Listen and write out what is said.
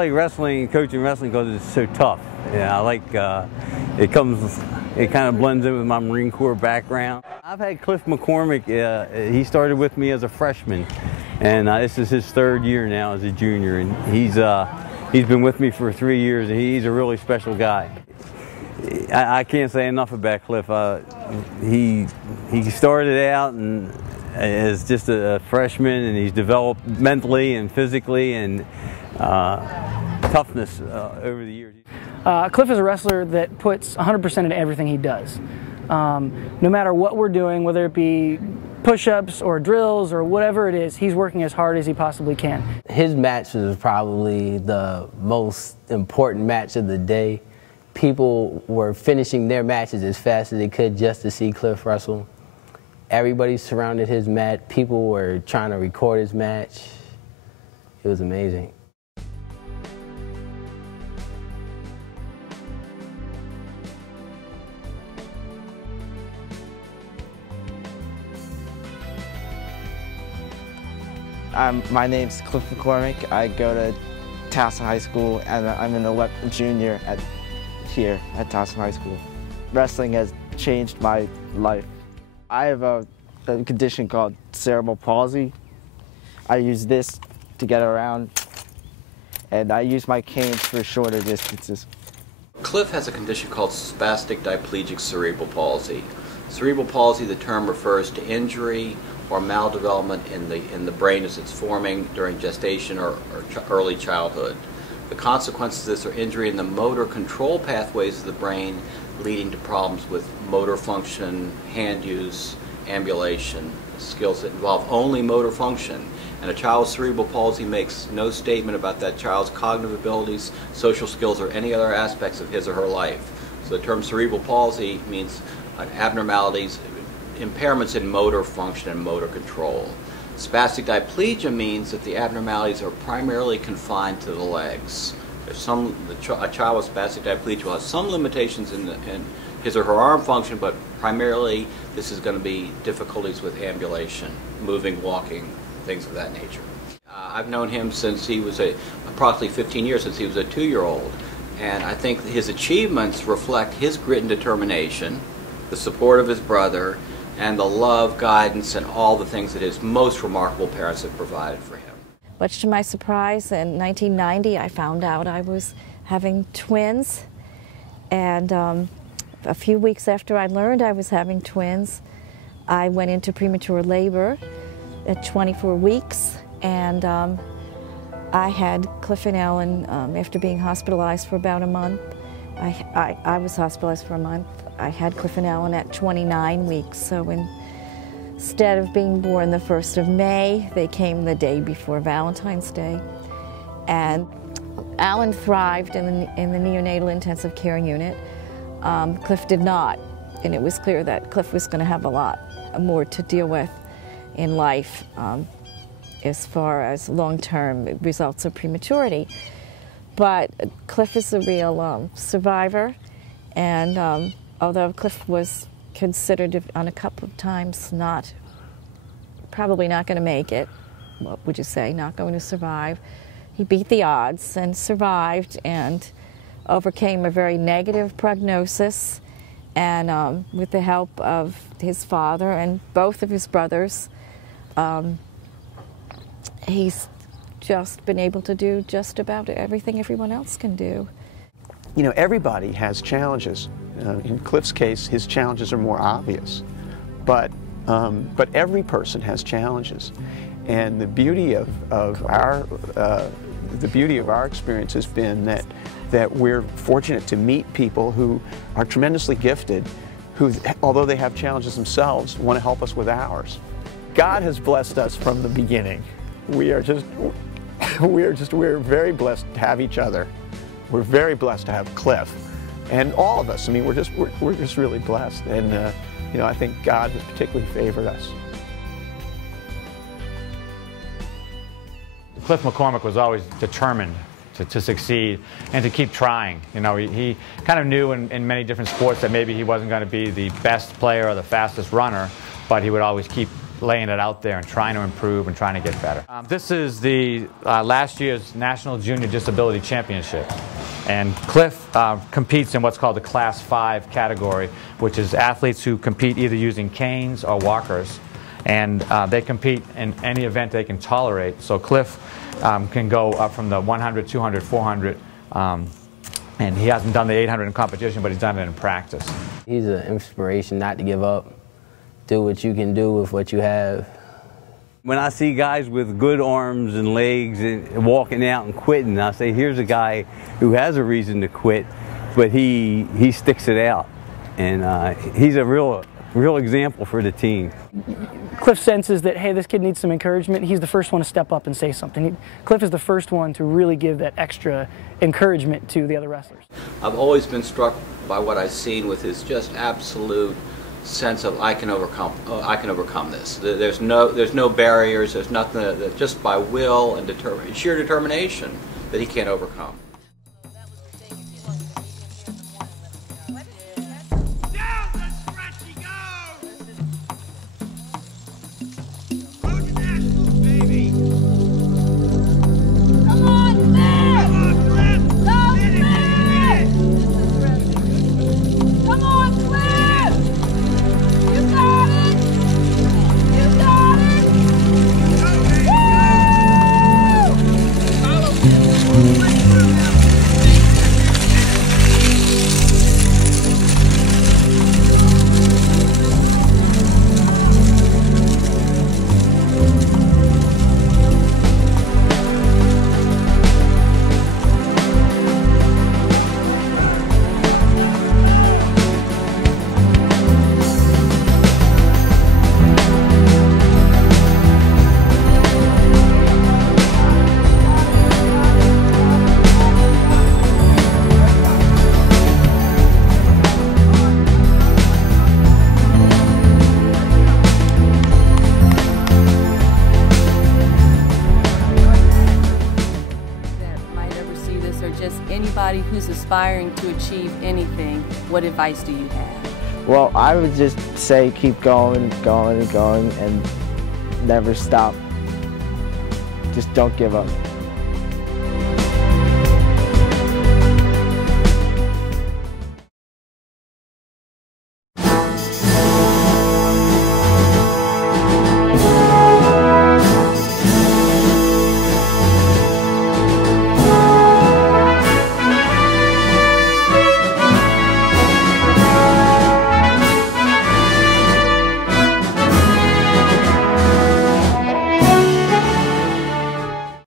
like wrestling, coaching wrestling, because it's so tough. Yeah, I like it kind of blends in with my Marine Corps background. I've had Cliff McCormick. He started with me as a freshman, and this is his 3rd year now as a junior, and he's been with me for 3 years, and he's a really special guy. I can't say enough about Cliff. He started out and as just a freshman, and he's developed mentally and physically and toughness over the years. Cliff is a wrestler that puts 100% into everything he does. No matter what we're doing, whether it be push-ups or drills or whatever it is, he's working as hard as he possibly can. His match was probably the most important match of the day. People were finishing their matches as fast as they could just to see Cliff wrestle. Everybody surrounded his match. People were trying to record his match. It was amazing. My name's Cliff McCormick. I go to Towson High School, and I'm an junior here at Towson High School. Wrestling has changed my life. I have a condition called cerebral palsy. I use this to get around, and I use my canes for shorter distances. Cliff has a condition called spastic diplegic cerebral palsy. Cerebral palsy, the term refers to injury or maldevelopment in the brain as it's forming during gestation or early childhood. The consequences of this are injury in the motor control pathways of the brain, leading to problems with motor function, hand use, ambulation, skills that involve only motor function. And a child with cerebral palsy makes no statement about that child's cognitive abilities, social skills, or any other aspects of his or her life. So the term cerebral palsy means abnormalities, impairments in motor function and motor control. Spastic diplegia means that the abnormalities are primarily confined to the legs. A child with spastic diplegia will have some limitations in his or her arm function, but primarily this is going to be difficulties with ambulation, moving, walking, things of that nature. I've known him since he was approximately 15 years, since he was a 2-year-old, and I think his achievements reflect his grit and determination, the support of his brother, and the love, guidance, and all the things that his most remarkable parents have provided for him. Much to my surprise, in 1990 I found out I was having twins, and a few weeks after I learned I was having twins, I went into premature labor at 24 weeks, and I had Cliff and Ellen after being hospitalized for about a month. I was hospitalized for a month. I had Cliff and Ellen at 29 weeks, so instead of being born the 1st of May, they came the day before Valentine's Day. And Alan thrived in the neonatal intensive care unit. Cliff did not, and it was clear that Cliff was going to have a lot more to deal with in life as far as long-term results of prematurity. But Cliff is a real survivor, and although Cliff was considered on a couple of times probably not going to make it, what would you say, not going to survive, he beat the odds and survived and overcame a very negative prognosis, and with the help of his father and both of his brothers, he's just been able to do just about everything everyone else can do. You know, everybody has challenges. In Cliff's case, his challenges are more obvious, but every person has challenges, and the beauty of our experience has been that we're fortunate to meet people who are tremendously gifted, who, although they have challenges themselves, want to help us with ours. God has blessed us from the beginning. We're very blessed to have each other. We're very blessed to have Cliff, and all of us. I mean, we're just really blessed, and you know, I think God has particularly favored us. Cliff McCormick was always determined to succeed and to keep trying. You know, he kind of knew in many different sports that maybe he wasn't going to be the best player or the fastest runner, but he would always keep laying it out there and trying to improve and trying to get better. This is the last year's National Junior Disability Championship. And Cliff competes in what's called the Class 5 category, which is athletes who compete either using canes or walkers. And they compete in any event they can tolerate. So Cliff can go up from the 100, 200, 400, and he hasn't done the 800 in competition, but he's done it in practice. He's an inspiration not to give up. Do what you can do with what you have. When I see guys with good arms and legs and walking out and quitting, I say, here's a guy who has a reason to quit, but he sticks it out. And he's a real example for the team. Cliff senses that, hey, this kid needs some encouragement. He's the first one to step up and say something. Cliff is the first one to really give that extra encouragement to the other wrestlers. I've always been struck by what I've seen with his just absolute sense of I can overcome this. There's no barriers. There's nothing that just by will and sheer determination that he can't overcome. Anybody who's aspiring to achieve anything, what advice do you have? Well, I would just say keep going, going, and going, and never stop. Just don't give up.